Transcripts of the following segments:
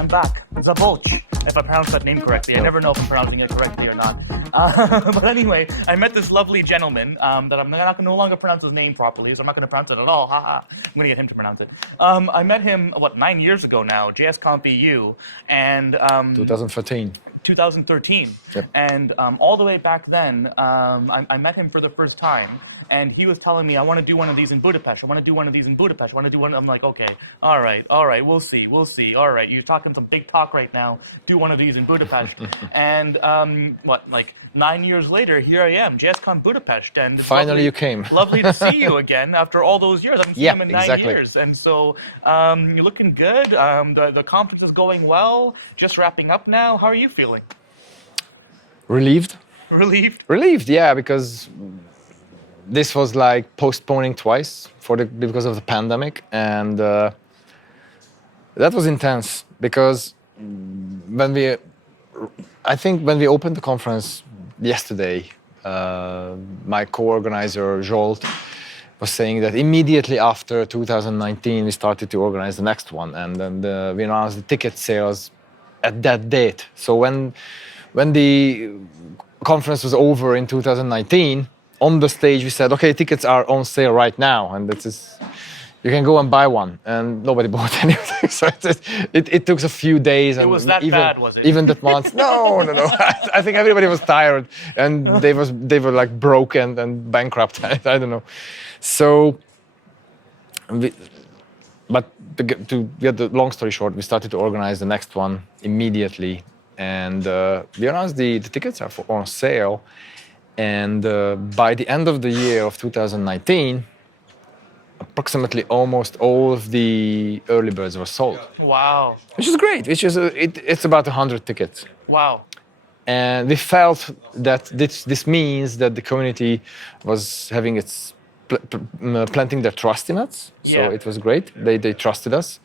I'm back. Szabolcs, if I pronounce that name correctly. I never know if I'm pronouncing it correctly or not. But anyway, I met this lovely gentleman that I'm no longer pronounce his name properly, so I'm not going to pronounce it at all. Haha. I'm going to get him to pronounce it. I met him, 9 years ago now, JSConf EU, and 2013. 2013. Yep. And all the way back then, I met him for the first time. And he was telling me, I want to do one of these in Budapest. I want to do one of these in Budapest. I want to do one. I'm like, okay, all right, we'll see. All right, you're talking some big talk right now. Do one of these in Budapest. And 9 years later, here I am, JSConf Budapest. And finally you came. Lovely to see you again after all those years. I haven't seen him in 9 years. And so you're looking good. The conference is going well. Just wrapping up now. How are you feeling? Relieved. Relieved, yeah, because this was like postponing twice because of the pandemic, and that was intense because when we opened the conference yesterday, my co-organizer Zsolt was saying that immediately after 2019 we started to organize the next one, and then we announced the ticket sales at that date. So when the conference was over in 2019, on the stage we said, okay, tickets are on sale right now, and you can go and buy one, and nobody bought anything. So it took a few days. And it was that bad, was it? Even that month. No. I think everybody was tired, and they were like broken and bankrupt. I don't know. So, to get the long story short, we started to organize the next one immediately, and we announced the tickets are on sale. And by the end of the year of 2019, approximately almost all of the early birds were sold. Wow. Which is great. It's about 100 tickets. Wow. And we felt that this means that the community was having its planting their trust in us. So it was great. They trusted us.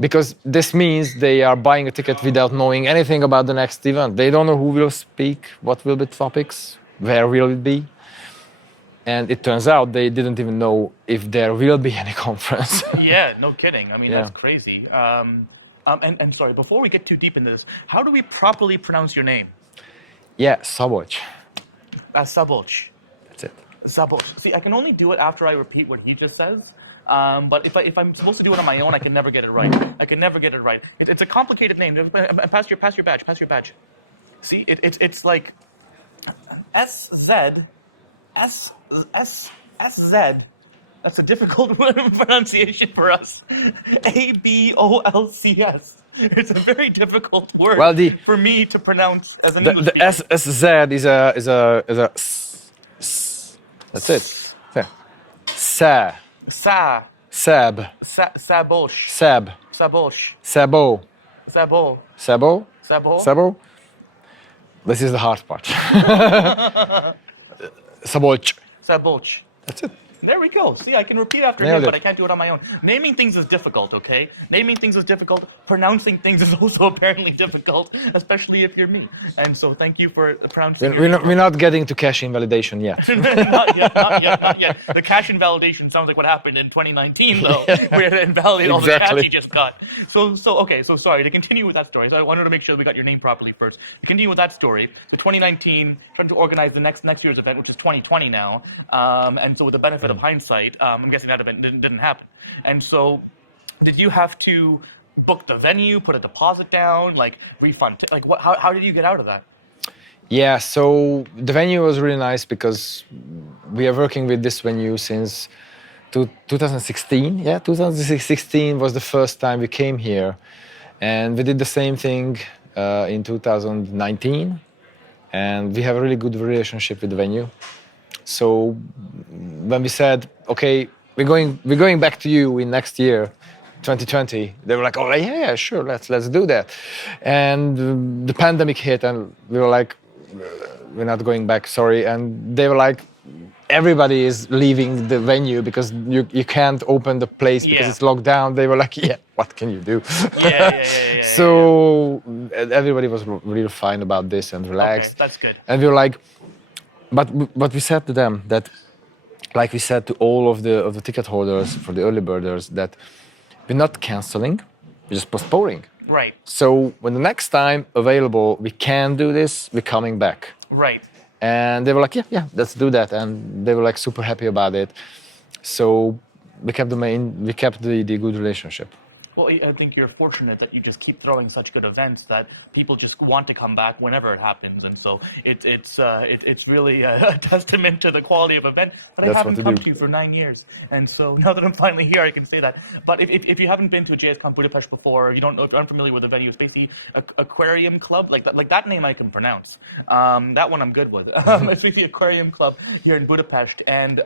Because this means they are buying a ticket without knowing anything about the next event. They don't know who will speak, what will be topics, where will it be. And it turns out they didn't even know if there will be any conference. Yeah, no kidding. I mean, that's crazy. And sorry, before we get too deep into this, how do we properly pronounce your name? Yeah, Szabolcs. Szabolcs. That's it. Szabolcs. See, I can only do it after I repeat what he just says. But if I'm supposed to do it on my own, I can never get it right. It's a complicated name. Pass your badge. See, it's like SZ. That's a difficult pronunciation for us. ABOLCS. It's a very difficult word for me to pronounce as an English speaker. The SZ is a that's it. Yeah. Szabolcs. Sabo. This is the hard part. Szabolcs. That's it. There we go. See, I can repeat after him, but I can't do it on my own. Naming things is difficult, okay? Pronouncing things is also apparently difficult, especially if you're me. And so thank you for pronouncing We're not getting to cache invalidation yet. Not yet. The cache invalidation sounds like what happened in 2019, though. We had to invalidate all the chats you just got. So sorry, to continue with that story. So I wanted to make sure we got your name properly first. To continue with that story, so 2019, trying to organize the next year's event, which is 2020 now. And so with the benefit of hindsight, I'm guessing that event didn't happen. And so, did you have to book the venue, put a deposit down, refund? How did you get out of that? Yeah, so the venue was really nice because we are working with this venue since 2016. Yeah, 2016 was the first time we came here, and we did the same thing in 2019, and we have a really good relationship with the venue. So when we said, okay, we're going back to you in next year, 2020, they were like, oh yeah, sure, let's do that. And the pandemic hit, and we were like, we're not going back, sorry. And they were like, everybody is leaving the venue because you can't open the place because it's locked down. They were like, yeah, what can you do? So everybody was really fine about this and relaxed. Okay, that's good. And we were like, but we said to them that, like we said to all of the ticket holders for the early birders, that we're not canceling, we're just postponing. Right. So when the next time available, we can do this, we're coming back. Right. And they were like, yeah, let's do that. And they were like super happy about it. So we kept the good relationship. Well, I think you're fortunate that you just keep throwing such good events that people just want to come back whenever it happens, and so it's really a testament to the quality of event that I haven't come to for 9 years. And so now that I'm finally here, I can say that. But if you haven't been to JSConf Budapest before, you don't know, if you're unfamiliar with the venue, it's basically aquarium club, like that name I can pronounce. That one I'm good with. It's basically aquarium club here in Budapest, and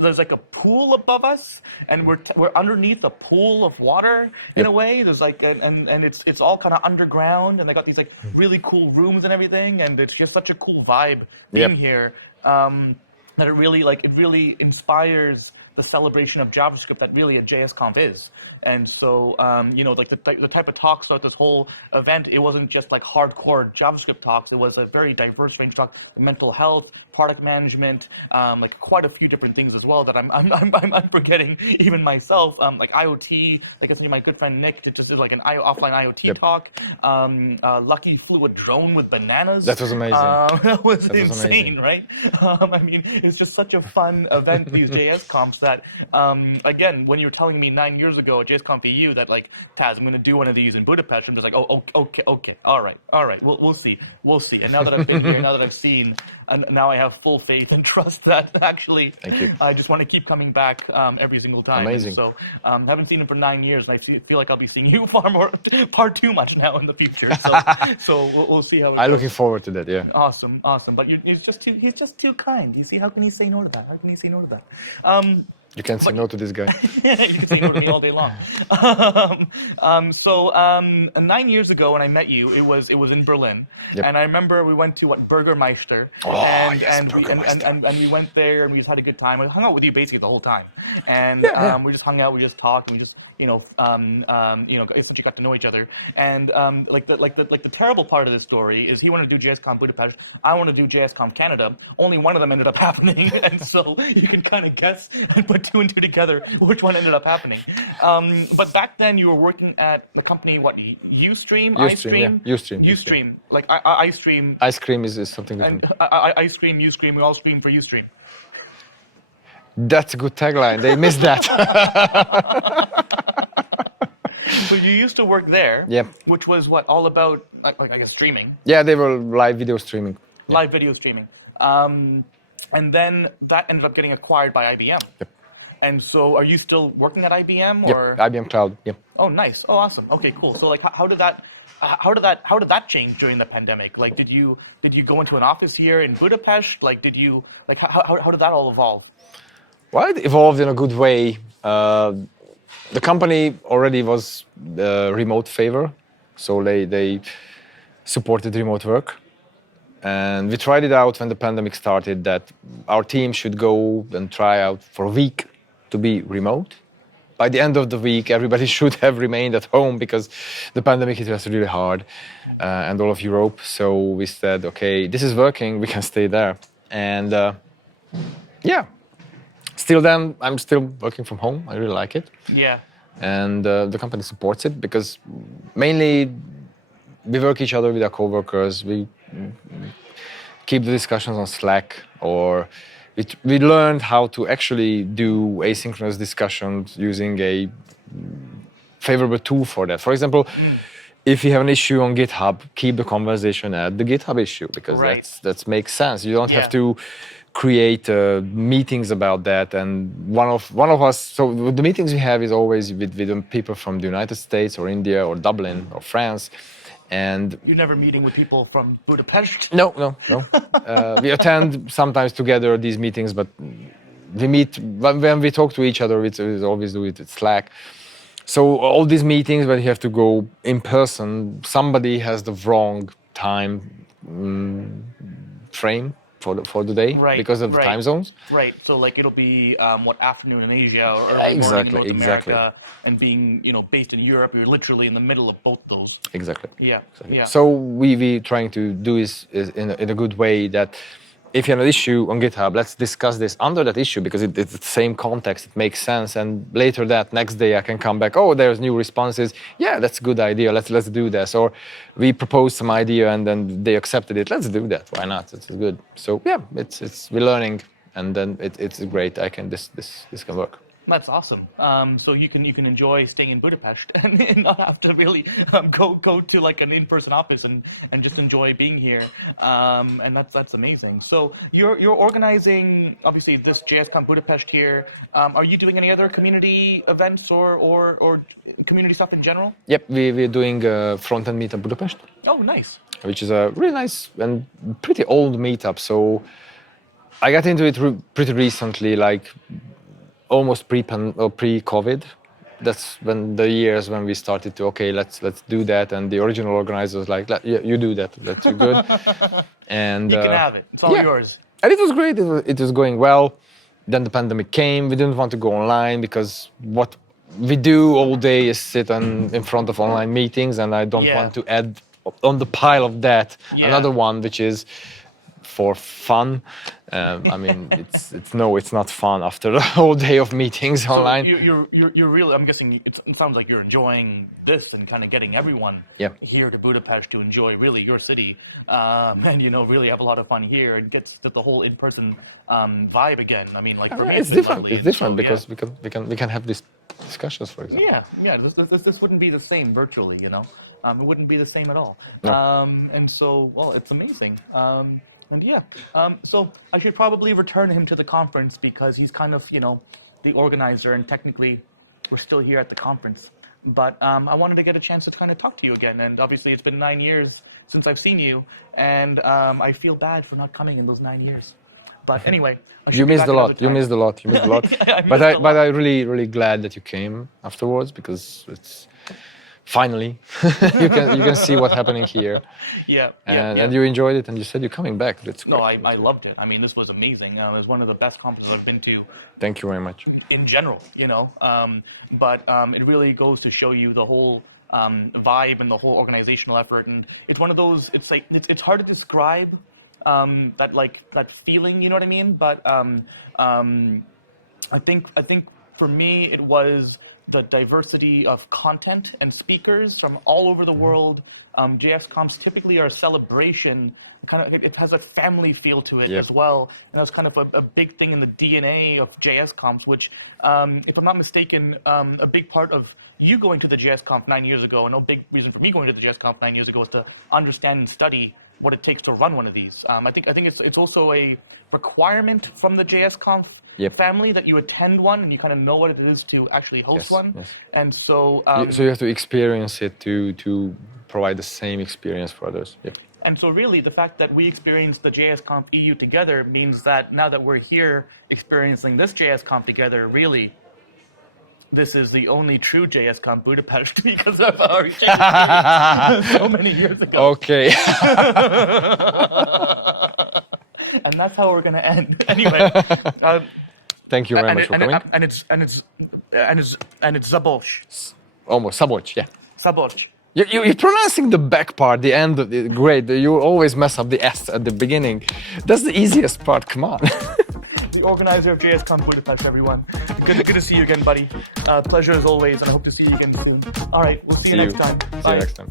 there's like a pool above us, and we're underneath a pool of water. In a way, there's like, and it's all kind of underground, and they got these like really cool rooms and everything, and it's just such a cool vibe being here, that it really inspires the celebration of JavaScript that really a JSConf is. And so, like the type of talks throughout this whole event, it wasn't just like hardcore JavaScript talks. It was a very diverse range of talks: mental health, product management, like quite a few different things as well that I'm forgetting even myself. Like IoT, like I think my good friend Nick just did like an offline IoT talk. Lucky flew a drone with bananas. That was amazing. That was insane, right? I mean, it's just such a fun event, these JSConfs, that again, when you were telling me 9 years ago at JSConf EU that like, Taz, I'm going to do one of these in Budapest, I'm just like, oh, okay, all right, we'll see. And now that I've been here, now that I've seen, and now I have full faith and trust that actually, thank you. I just want to keep coming back every single time. Amazing. And so I haven't seen him for 9 years, and I feel like I'll be seeing you far too much now in the future. So we'll see how it goes. I'm looking forward to that. Yeah. Awesome. But he's just too kind. You see, how can he say no to that? How can he say no to that? You can't say no to this guy. You can say no to me all day long. So 9 years ago when I met you, it was in Berlin, and I remember we went to Burgermeister, and we went there and we just had a good time. I hung out with you basically the whole time, and we just hung out, we just talked, and we just essentially got to know each other. And like the terrible part of this story is he wanted to do JSConf Budapest, I want to do JSConf Canada. Only one of them ended up happening, and so you can kind of guess and put two and two together which one ended up happening. But back then you were working at the company, what, Ustream? Ustream. Like iStream. Ice cream is something different. Ice cream, Ustream, we all stream for Ustream. That's a good tagline. They missed that. So you used to work there, which was what, all about, I guess, streaming. Yeah, they were live video streaming. Live video streaming. And then that ended up getting acquired by IBM. Yep. And so are you still working at IBM? Or? Yep, IBM Cloud, yep. Oh, nice. Oh, awesome. Okay, cool. So like, how did that change during the pandemic? Like, did you go into an office here in Budapest? Like, how did that all evolve? Well, it evolved in a good way. The company already was remote favor, so they supported remote work. And we tried it out when the pandemic started, that our team should go and try out for a week to be remote. By the end of the week, everybody should have remained at home because the pandemic hit us really hard, and all of Europe. So we said, okay, this is working, we can stay there. And still then, I'm still working from home. I really like it. Yeah. And the company supports it because mainly we work each other with our coworkers. We keep the discussions on Slack, or we learned how to actually do asynchronous discussions using a favorable tool for that. For example, if you have an issue on GitHub, keep the conversation at the GitHub issue, because that makes sense. You don't have to create meetings about that. And one of us, so the meetings we have is always with people from the United States or India or Dublin or France. And you're never meeting with people from Budapest? No. We attend sometimes together these meetings, but we meet when we talk to each other. We always do it with Slack. So all these meetings where you have to go in person, somebody has the wrong time frame for the day because of the time zones. Right. So like it'll be afternoon in Asia or morning in North America, and being based in Europe, you're literally in the middle of both those. Exactly. Yeah. So we trying to do is in a good way that if you have an issue on GitHub, let's discuss this under that issue because it's the same context. It makes sense. And later that next day I can come back. Oh, there's new responses. Yeah, that's a good idea. Let's do this. Or we proposed some idea and then they accepted it. Let's do that. Why not? It's good. So yeah, we're learning, and then it's great. This can work. That's awesome. So you can enjoy staying in Budapest and not have to really go to like an in-person office and just enjoy being here. And that's amazing. So you're organizing obviously this JSConf Budapest here. Are you doing any other community events or community stuff in general? Yep, we're doing Front-End Meetup Budapest. Oh, nice. Which is a really nice and pretty old meetup. So I got into it pretty recently, like almost pre-COVID. That's when the years when we started to let's do that, and the original organizers like you do that, that's good. And you can have it. It's all yours. And it was great. It was going well. Then the pandemic came. We didn't want to go online because what we do all day is sit in front of online meetings, and I don't want to add on the pile of that another one which is for fun. I mean, it's not fun after a whole day of meetings online. You're really. I'm guessing it sounds like you're enjoying this and kind of getting everyone here to Budapest to enjoy really your city, and really have a lot of fun here and get the whole in-person vibe again. I mean, like for me, it's different. It's different because we can have these discussions, for example. Yeah. This wouldn't be the same virtually. It wouldn't be the same at all. No. And so, well, it's amazing. So I should probably return him to the conference because he's kind of, the organizer, and technically we're still here at the conference. But I wanted to get a chance to kind of talk to you again. And obviously it's been 9 years since I've seen you, and I feel bad for not coming in those 9 years. But anyway, you missed a lot. You missed a lot. But I'm really, really glad that you came afterwards because it's finally you can see what's happening here. And you enjoyed it, and you said you're coming back. That's great. No, I loved it. I mean, this was amazing. It was one of the best conferences I've been to. Thank you very much. In general, but it really goes to show you the whole vibe and the whole organizational effort. And it's one of those. It's like it's hard to describe that feeling. You know what I mean? But I think for me it was the diversity of content and speakers from all over the world. JSConfs typically are a celebration. It has a family feel to it as well. And that's kind of a big thing in the DNA of JSConfs, which, if I'm not mistaken, a big part of you going to the JSConf 9 years ago, and a big reason for me going to the JSConf 9 years ago was to understand and study what it takes to run one of these. I think it's also a requirement from the JSConf family that you attend one and you kind of know what it is to actually host one. Yes. And so so you have to experience it to provide the same experience for others. And so really the fact that we experienced the JSConf EU together means that now that we're here experiencing this JSConf together, really this is the only true JSConf Budapest because of our experience so many years ago. Okay. And that's how we're going to end. Anyway, thank you very much for coming. And it's Szabolcs. Almost Szabolcs, Szabolcs. You're pronouncing the back part, the end of it. Great. You always mess up the S at the beginning. That's the easiest part. Come on. The organizer of JSConf Budapest, everyone. Good to see you again, buddy. Pleasure as always, and I hope to see you again soon. All right, we'll see you next time. See you next time.